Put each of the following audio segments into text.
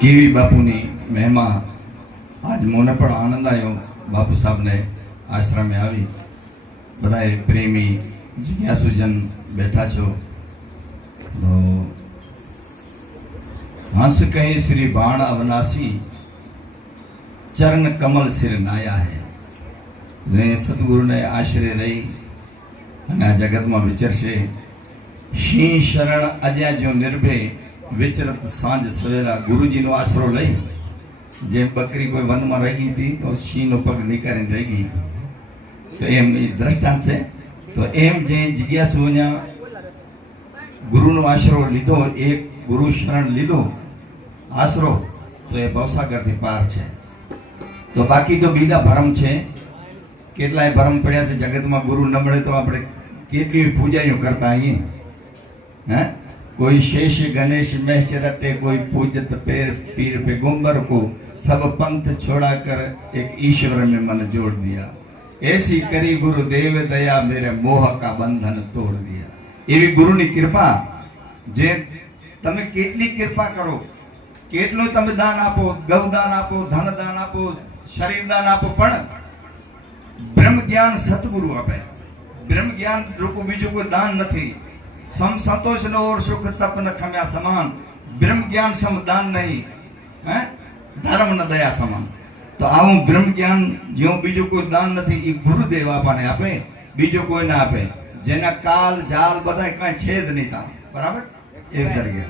કેવી બાપુની મહેમા? આજ મને પણ આનંદ આવ્યો બાપુ સાહેબને આશ્રમે આવી. બધાએ પ્રેમી જિજ્ઞાસુજન બેઠા છો. તો હંસ કહી શ્રી બાણ અવનાસી ચરણ કમલ સિર નાયા હે. જે સદગુરુને આશરે રહી અને આ જગતમાં વિચરશે. સિંહ શરણ અજ્યા જો નિર્ભય વિચરત સાંજ સવેરા ગુરુજીનો આશરો લઈ, જેમ બકરી કોઈ વનમાં રહી ગઈ હતી, તો સિંહનો પગ નીકાળીને રહી ગઈ. તો એમ એ દ્રષ્ટાંત છે. તો એમ જે જિજ્ઞાસુ અહીંયા ગુરુનો આશરો લીધો એ ગુરુ શરણ લીધો, આશરો, તો એ ભવસાગરથી પાર છે. તો બાકી તો બીજા ભરમ છે. કેટલાય ભરમ પડ્યા છે જગતમાં ગુરુ ન મળે તો આપણે કેટલી પૂજાઓ કરતા આવીએ? હે? કોઈ શેષ ગણેશ मैश रटे, कोई पूजत पैर पीर पैगुम्बर को सब पंथ छोड़ा कर एक ईश्वर में मन जोड़ दिया। ऐसी करी गुरु देव दया, मेरे मोह का बंधन तोड़ दिया। એવી ગુરુની કૃપા જે તમે કેટલી કૃપા કરો કેટલું તમે દાન આપો ગૌ દાન આપો ધન દાન આપો શરીર દાન આપો પણ બ્રહ્મ જ્ઞાન સતગુરુ આપે બ્રહ્મ જ્ઞાન રૂપું બીજું કોઈ દાન નથી સમ સંતોષ નો ઓર સુખ તપ ન ખમ્યા સમાન. બ્રહ્મ જ્ઞાન સમ દાન નહીં. હે? ધર્મ ન દયા સમાન. તો આવું બ્રહ્મ જ્ઞાન જેવું બીજું કોઈ દાન નથી એ ગુરુદેવ આપણને આપે, બીજું કોઈ ના આપે. જેના કાલ, જાલ બધા કાંઈ છે જ નહીં તા બરાબર? એ તરીકે.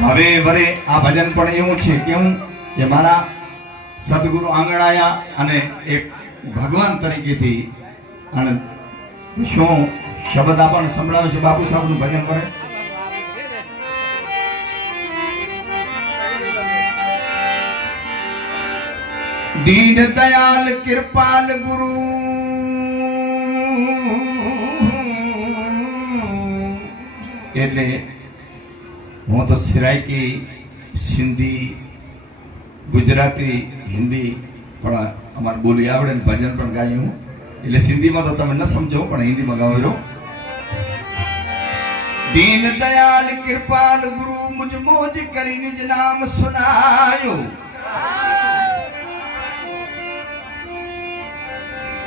હવે વરે આ ભજન પણ એવું છે કેવું કે મારા સદગુરુ આંગણાયા અને એક ભગવાન તરીકેથી અને શું શબ્દ આપણને સંભળાવે છે. બાપુ સાહેબનું ભજન કરે. દીન દયાલ કૃપાલ ગુરુ. એટલે હું તો સિરાયકી, સિંધી, ગુજરાતી, હિન્દી પણ અમારે બોલી આવડે ભજન પણ ગાયું. એટલે સિંધીમાં તો તમે ન સમજો, પણ હિન્દીમાં ગાવ રહ્યો દીન દયાલ કૃપાલ ગુરુ મુજ મોજ કરી નિજ નામ સુનાયો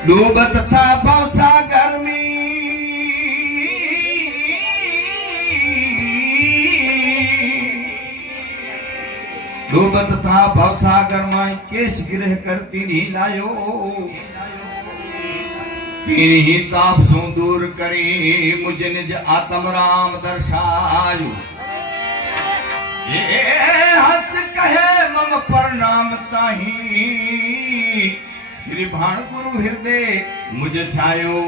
ડૂબત થા ભવસાગર में। ડૂબત થા ભવસાગરમાં કેશ ગૃહ કરતી ની લાયો તેની તાપ શું દૂર કરી મુજ નિજ આત્મ રામ દર્શાયું એ હસ કહે મમ પ્રણામ તાહી શ્રી ભાણ ગુરુ હૃદય મુજ છાયો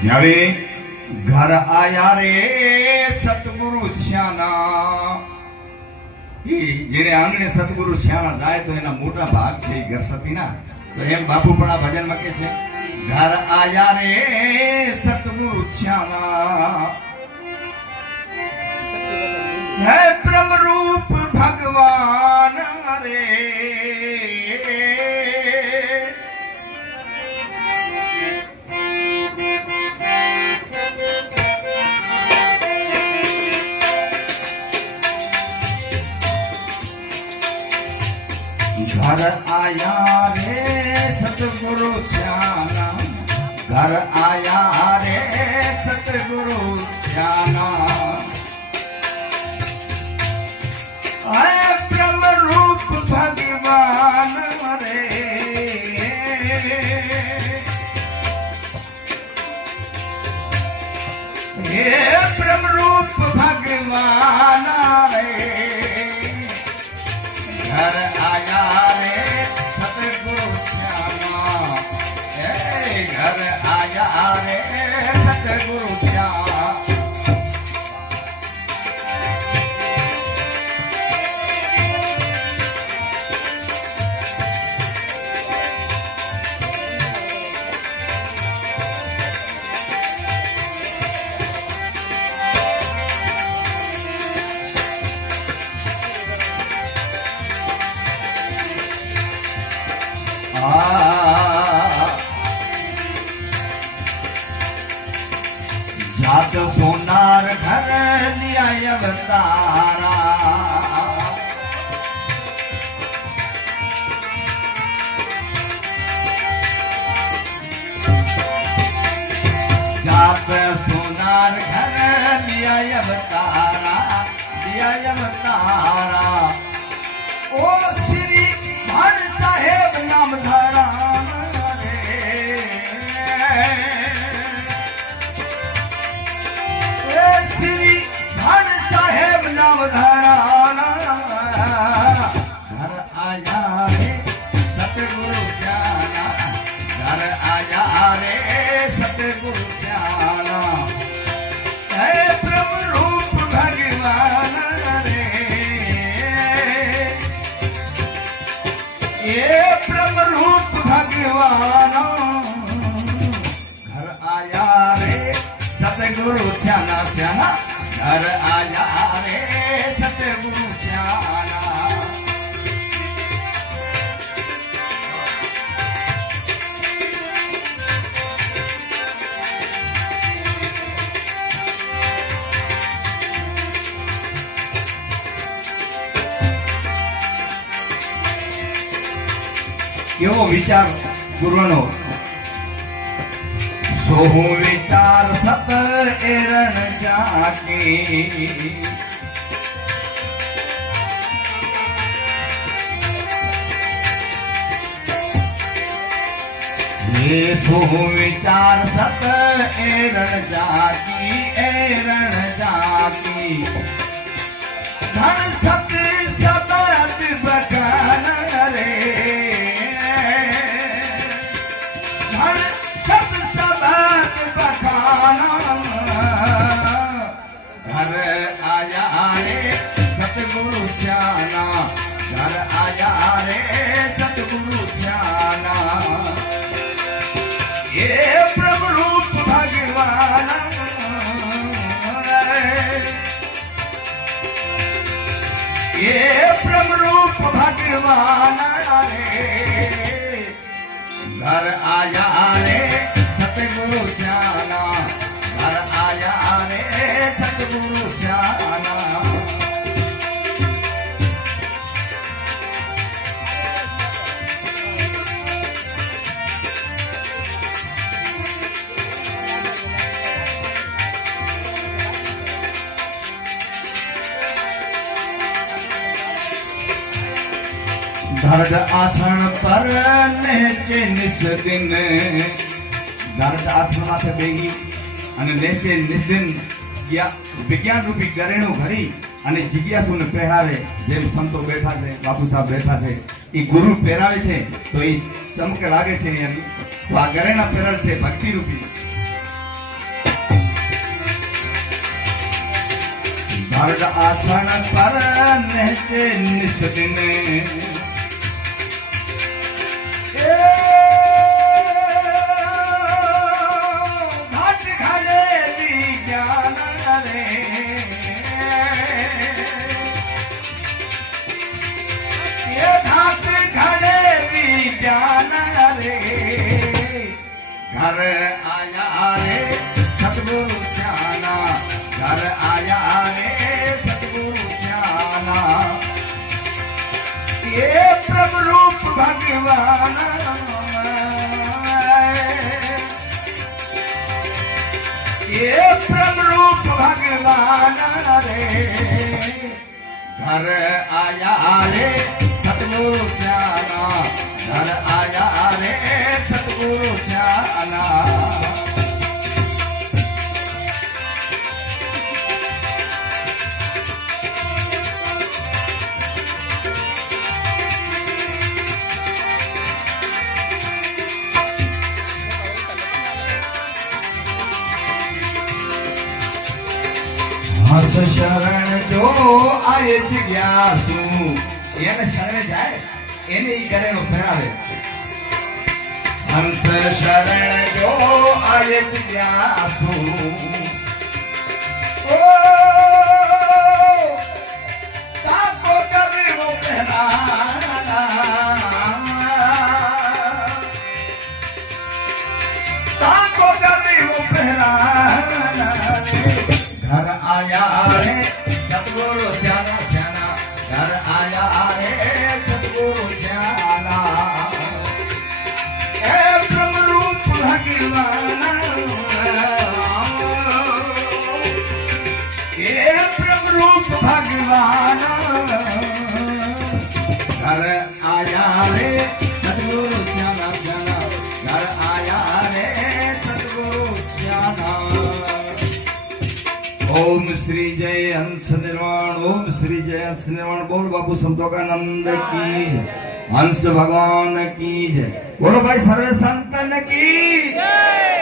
જ્યારે ઘર આયા રે સતગુરુ શ્યાના એ જેને આંગણે સદગુરુ શ્યાના જાય તો એના મોટા ભાગ છે ઘર સતીના તો એમ બાપુ પણ આ ભજનમાં કે છે, ઘર આયા રે સતગુરુ શ્યાના હે બ્રહ્મ રૂપ ભગવાન રે. આયા રે સતગુરુ શ્યાના ઘર આયા રે સતગુરુ શ્યાના હે બ્રહ્મ રૂપ ભગવાન રે હે બ્રહ્મ રૂપ ભગવાન રે ઘર લિયા ઘર આયા રે સતગુરુ કેવો વિચાર ગુરુનો સોહુ વિચાર સત એરણ જાકે. હે સોહુ વિચાર સત એરણ જાકી એરણ જાકી. ધન સત આયા રે સતગુરુ શ્યાના ઘર આયા રે સતગુરુ શ્યાના એ પ્રભુ રૂપ ભગવાન એ પ્રભુ રૂપ ભગવાન રે ઘર આયા ધર્દ આસણ પર નેચે નિસ દિન આસણ માથે બેહી અને નેચે નિસ્દિન વિજ્ઞાન રૂપી ગરેણું ભરી અને જિજ્ઞાસુને પહેરાવે, જેમ સંતો બેઠા છે, બાપુ સાહેબ બેઠા છે. એ ગુરુ પહેરાવે છે, તો એ ચમક લાગે છે એમ. તો આ ગરેણા પહેરાવે છે ભક્તિ રૂપી ધર્દ આસણ પર નેચે નિસ દિન સતગુરુ શ્યાના ઘર આયા રે સતગુરુ શ્યાના એ પ્રભુ રૂપ ભગવાન એ પ્રભુ રૂપ ભગવાન રે ઘર આયા રે સતગુરુ શ્યાના ઘર આયા રે સતગુરુ શ્યાના શરણ જો આય જિજ્ઞાસુ એને શરણે જાય, એને ઈ ઘરેણો ફેરાવે. હંસ શરણ જો આય જિજ્ઞાસુ Cara, ai, ai. શ્રી જય હંસ નિર્વાણ. ઓમ શ્રી જય હંસ નિર્વાણ. બોલ બાપુ સંતોકાનંદ કી જય. હંસ ભગવાન કી જય. બોલો ભાઈ સર્વે સંતન કી જય.